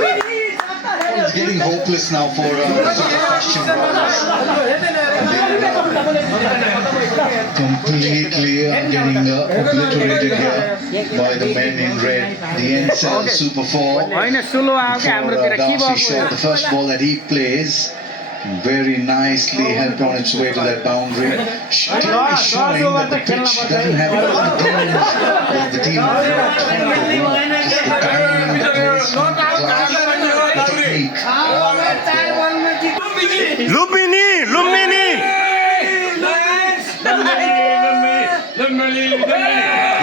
It's getting hopeless now for question rounds. Completely getting obliterated here by the men in red. The NCL Super 4 for Darcy Shaw. The first ball that he plays very nicely helped on its way to that boundary. Clearly showing that the pitch doesn't have all the gains that the team has brought. Just the timing, the placement, the clash, the technique. Lumini! Lumini!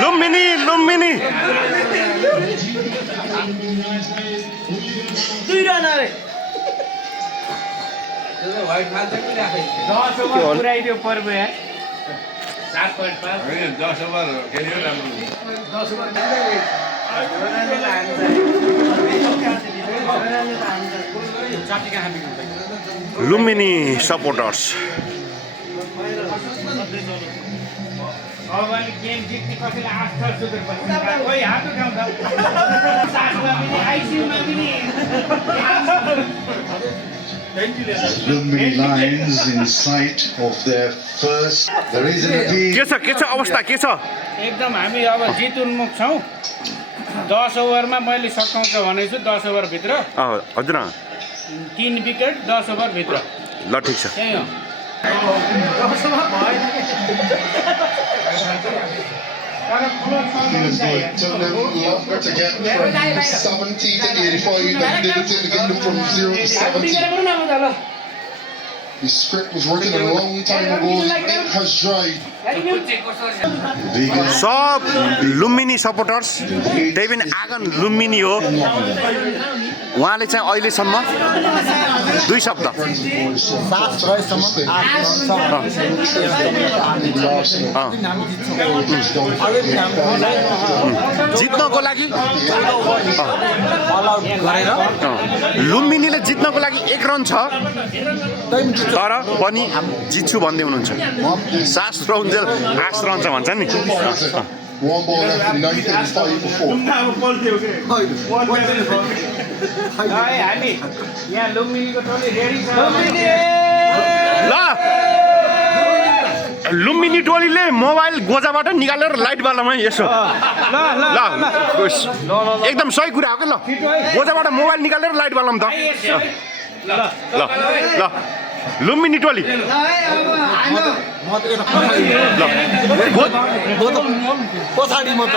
Lumini! Lumini! पुऱ्याइदियो पर्व यार 7.5 10 over खेल्यो राम्रो Lumini supporters. अब game जित्ने कसैले 8 sugar पछि कोही हात उठाउँछ सासमा पनि आइसियुमा पनि Lumini Lions in sight of their first. There is an appeal. के छ अवस्था के छ एकदम हामी अब जित उन्मुख छौं 10 ओभरमा मैले सकाउँछ भनेछु 10 ओभर भित्र हजुर 3 विकेट 10 ओभर भित्र ल ठीक छ त्यही हो Feels good. Took them longer to get from 70 to 85 than did it to get them from 0 to 70. The script was written a long time ago. The ink has dried. Sub Lumbini supporters त्यही पनि आँगन लुम्बिनी हो उहाँले चाहिँ अहिलेसम्म 2 शब्द जित्नको लागि लुम्बिनीले जित्नको लागि 1 रन छ तर पनि जित्छु भन्दै हुनुहुन्छ 7 रन 8 रन छ भन्छ नि One ball left in 9 things 5 for 4. हामी यहाँ लुम्बिनीको टोली रेडी छ ल लुम्बिनी टोलीले मोबाइल गोजाबाट निकालेर लाइट बालमा यसो ल एकदम सही कुरा हो के ल गोजाबाट मोबाइल निकालेर लाइट बालमा त ल ल लुम्बिनी टोली पछाडि म त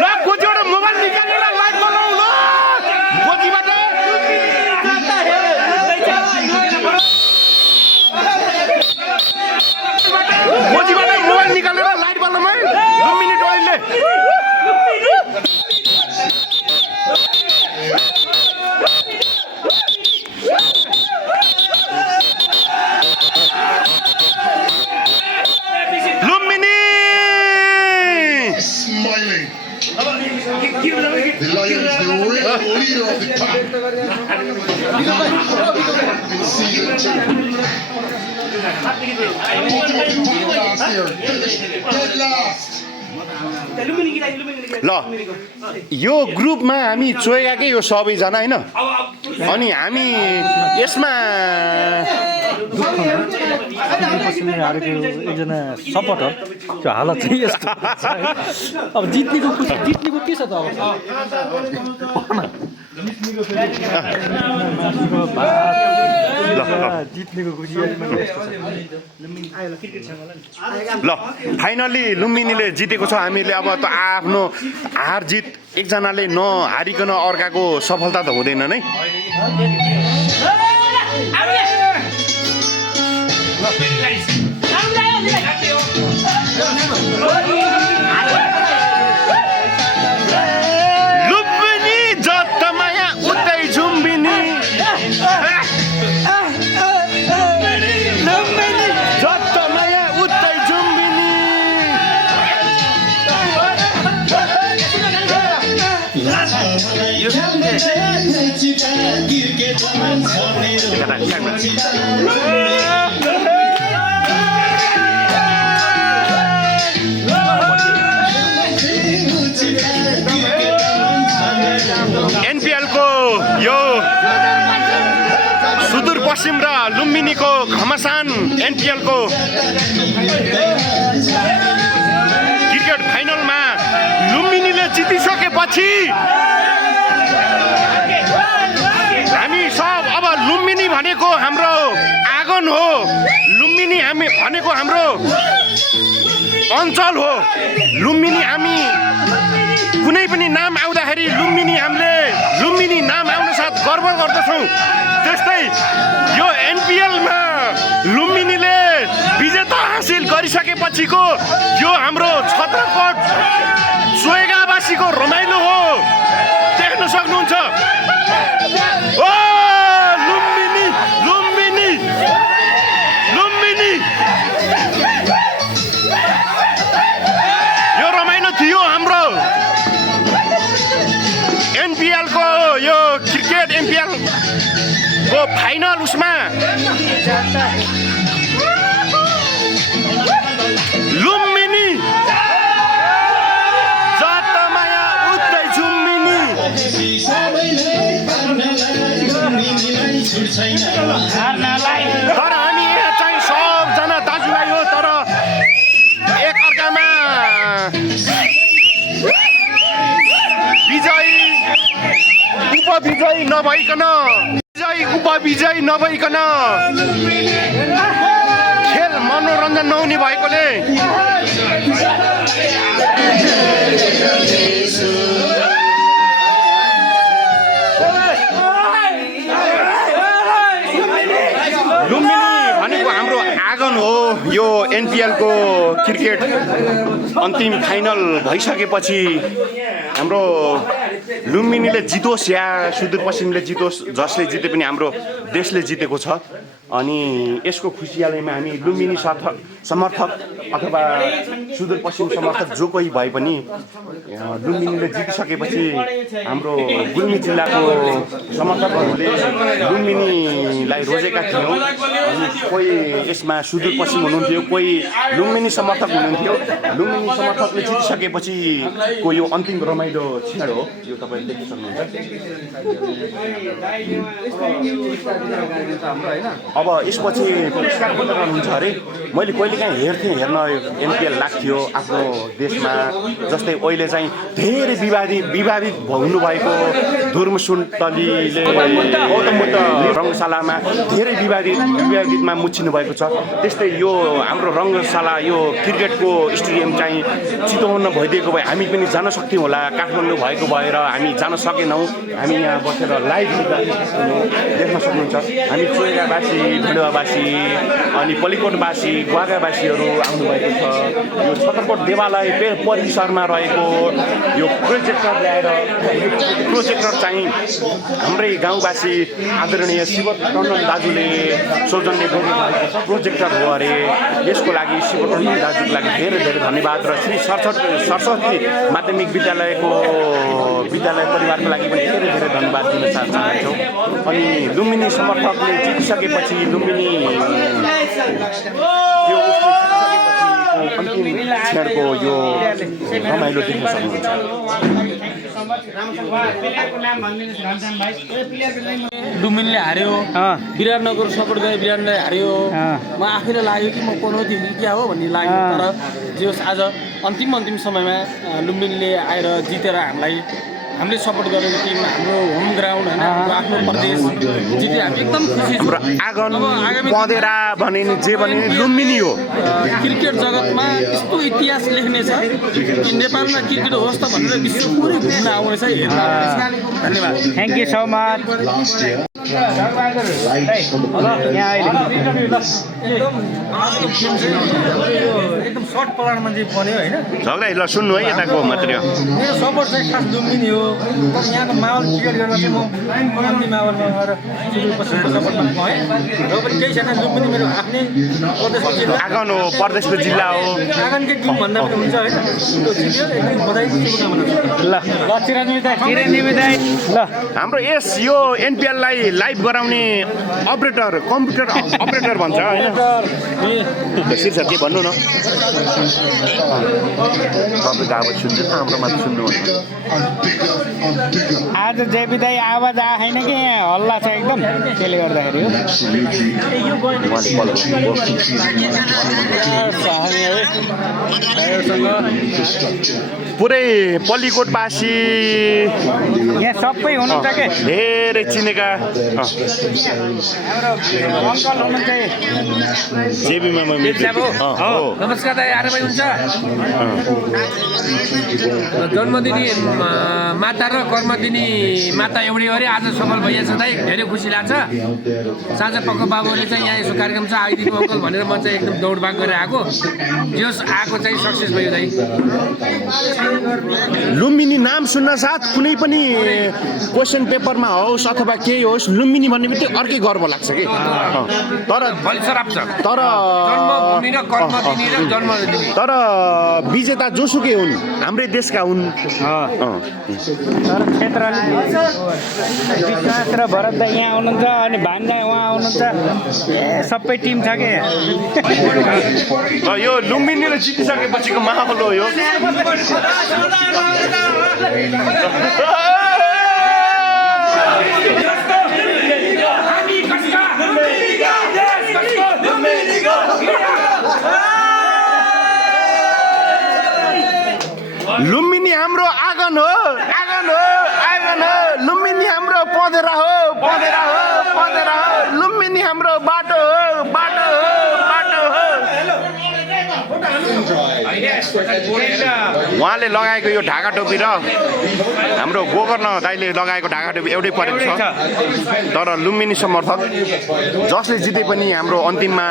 ल गोजीबाट मोबाइल निकालेर लाइट बनाऊ ल गोजीबाट मोबाइल निकालेर लाइट बनाऊ लुम्बिनी टोलीले Smiling. The Lions, the real leader of the pack. In season 2. Last year. Dead last. ल यो ग्रुपमा हामी चोएकै यो सबैजना हैन अनि हामी यसमा हारेको एकजना सपोर्टर त्यो हालत चाहिँ यस्तो अब जित्नेको के छ त अब जित्नेको खुसी ल फाइनली लुम्बिनीले जितेको छ हामीले अब त आफ्नो हार जित एकजनाले नहारिकन अर्काको सफलता त हुँदैन नै लुम्बिनी जत माया उतै झुम्बिनी जत माया उतै झुम्बिनी एनपिएलको यो सुदूरपश्चिम र लुम्बिनीको घमासान एनपिएलको क्रिकेट फाइनलमा लुम्बिनीले जितिसकेपछि हामी सब अब लुम्बिनी भनेको हाम्रो आँगन हो, लुम्बिनी हामी भनेको हाम्रो अञ्चल हो। लुम्बिनी हामी कुनै पनि नाम आउँदाखेरि लुम्बिनी नाम आउन साथ गर्व गर्दछौँ। त्यस्तै यो एनपिएलमा लुम्बिनीले विजेता हासिल गरिसकेपछिको यो हाम्रो छत्रकोट सोयगावासीको रमाइलो हो, देख्न सक्नुहुन्छ। ओ लुम्बिनी लुम्बिनी लुम्बिनी यो रमाइलो थियो हाम्रो एनपिएलको यो क्रिकेट एनपिएलको फाइनल उसमा लुम्बिनी जत माया उतै झुम्बिनी। तर हामी यहाँ चाहिँ सबजना दाजुभाइ हो, तर एकअर्कामा उपविजयी नभइकन खेल मनोरञ्जन नहुने भएकोले लुम्बिनी भनेको हाम्रो आँगन हो। यो एनपिएलको क्रिकेट अन्तिम फाइनल भइसकेपछि हाम्रो लुम्बिनीले जितोस् या सुदूरपश्चिमले जितोस्, जसले जिते पनि हाम्रो देशले जितेको छ। अनि यसको खुसियालीमा हामी लुम्बिनी समर्थक अथवा सुदूरपश्चिम समर्थक जो कोही भए पनि लुम्बिनीले जितिसकेपछि हाम्रो गुल्मी जिल्लाको समर्थकहरूले लुम्बिनीलाई रोजेका थियौँ। अनि कोही यसमा सुदूरपश्चिम हुनुहुन्थ्यो, कोही लुम्बिनी समर्थक हुनुहुन्थ्यो। लुम्बिनी समर्थकले जितिसकेपछिको यो अन्तिम रमाइलो क्षण हो, यो तपाईँले देख्न सक्नुहुन्छ। अब यसपछि पुरस्कार वितरण हुन्छ अरे। मैले कहिलेकाहीँ हेर्न एनपिएल लाग्थ्यो आफ्नो देशमा। जस्तै अहिले चाहिँ धेरै विवादित हुनुभएको धुर्मसुन्तलीले गौतम बुद्ध रङ्गशालामा धेरै विवादितमा मुछिनु भएको छ। त्यस्तै यो हाम्रो रङ्गशाला यो क्रिकेटको स्टेडियम चाहिँ चितवन भइदिएको भए हामी पनि जान सक्थ्यौँ होला। काठमाडौँ भएको भएर हामी जान सकेनौँ। हामी यहाँ बसेर लाइभ देख्न सक्नुहुन्छ। हामी चोइगावासी, ढुण्डवासी अनि पलिकोटवासी, ग्वागावासीहरू आउनुभएको छ। यो छत्रकोट देवालय परिसरमा रहेको यो प्रोजेक्टर ल्याएर, यो प्रोजेक्टर चाहिँ हाम्रै गाउँवासी आदरणीय शिव टन्डन दाजुले सौजन्य गर्नुभएको प्रोजेक्टर हो अरे। यसको लागि शिव टन्डन दाजुको लागि धेरै धेरै धन्यवाद र श्री सरस्वती माध्यमिक विद्यालय परिवारको लागि पनि धेरै धेरै धन्यवाद दिन चाहन्छौँ। अनि लुम्बिनी समर्थकले जितिसकेपछि लुम्बिनी यो अन्तिम क्षणको यो रमाइलो देख्न सक्नुहुन्छ। लुम्बिनीले हार्यो, विराटनगर सपोर्ट गरेँ, विराटनगरले हार्यो। म आफैलाई लाग्यो कि म पनौती क्या हो भन्ने लाग्यो। तर जे होस् आज अन्तिम समयमा लुम्बिनीले आएर जितेर हामीले सपोर्ट गरेको टिम, हाम्रो होम ग्राउन्ड होइन, आफ्नो प्रदेश जिते हामी एकदम खुसी छौँ। आँगन पँधेरा भने जे भने लुम्बिनी हो। क्रिकेट जगतमा यस्तो इतिहास लेख्ने छ कि नेपालमा क्रिकेट होस् त भनेर विश्व पुरै घुम्न आउनेछ, हेर्न आउनेछ। धन्यवाद। Thank you so much. Lights for the players. एकदम सर्ट पलाडमा चाहिँ बन्यो होइन झगडा ल सुन्नु है यताको मात्रै हो मेरो सपोर्ट चाहिँ खास लुम्बिनी हो तर यहाँको माहौल क्रिएट गरेर चाहिँ म कम्ती माहौलमा गएर सुदूरपश्चिमको सपोर्टमा गएँ र पनि केही छैन लुम्बिनी मेरो आफ्नै प्रदेशको जिल्ला आँगन हो परदेशको जिल्ला हो आँगनकै टिम भन्दा पनि हुन्छ होइन त्यो जित्यो एकदम बधाई शुभकामना ल चिरञ्जीवी दाइ ल हाम्रो यो एनपिएललाई लाइभ गराउने अपरेटर कम्प्युटर अपरेटर भन्छ होइन शीर्षक के भन्नु न तपाईँको आवाज सुन्नु हाम्रो मात्र सुन्नु आज जेपी दाइ आवाज आएन कि हल्ला छ एकदम त्यसले गर्दाखेरि हो पुरै पल्लीकोटवासी यहाँ सबै हुनुहुन्छ के धेरै चिनेका हाम्रो अङ्कल हुनुहुन्छ जेबीमा नमस्कार दाइ आएर पनि हुन्छ जन्मदिनी माता र कर्मदिनी माता एउटै हो अरे आज सफल भइहाल्छ दाइ धेरै खुसी लाग्छ साँझ पक्क बाबुले चाहिँ यहाँ यसो कार्यक्रम छ आइदिनु अङ्कल भनेर म चाहिँ एकदम दौडभाग गरेर आएको जस आएको चाहिँ सक्सेस भयो दाइ लुम्बिनी नाम सुन्न साथ कुनै पनि क्वेसन पेपरमा होस् अथवा केही होस् लुम्बिनी भन्ने बित्तिकै अर्कै गर्व लाग्छ कि तर सराप छ तर जन्मभूमि र कर्मदिनी र जन्मदिनी तर विजेता जोसुकै हुन् हाम्रै देशका हुन् तर क्षेत्रले विकास र भरत दाइ यहाँ हुनुहुन्छ अनि भान्जा उहाँ हुनुहुन्छ ए सबै टिम छ के यो लुम्बिनीले जितिसकेपछिको माहौल हो यो लुम्बिनी हाम्रो आँगन हो आँगन हो आँगन हो लुम्बिनी हाम्रो पँधेरा हो पँधेरा हो पँधेरा हो लुम्बिनी हाम्रो बाटो हो बाटो हो बाटो हो उहाँले लगाएको यो ढाका टोपी र हाम्रो गोकर्ण दाइले लगाएको ढाका टोपी एउटै परेको छ तर लुम्बिनी समर्थक जसले जिते पनि हाम्रो अन्तिममा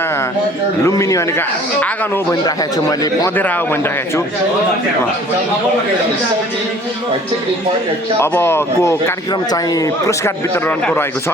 लुम्बिनी भनेको आँगन हो भनिराखेको छु मैले पँधेरा हो भनिराखेको छु अबको कार्यक्रम चाहिँ पुरस्कार वितरणको रहेको छ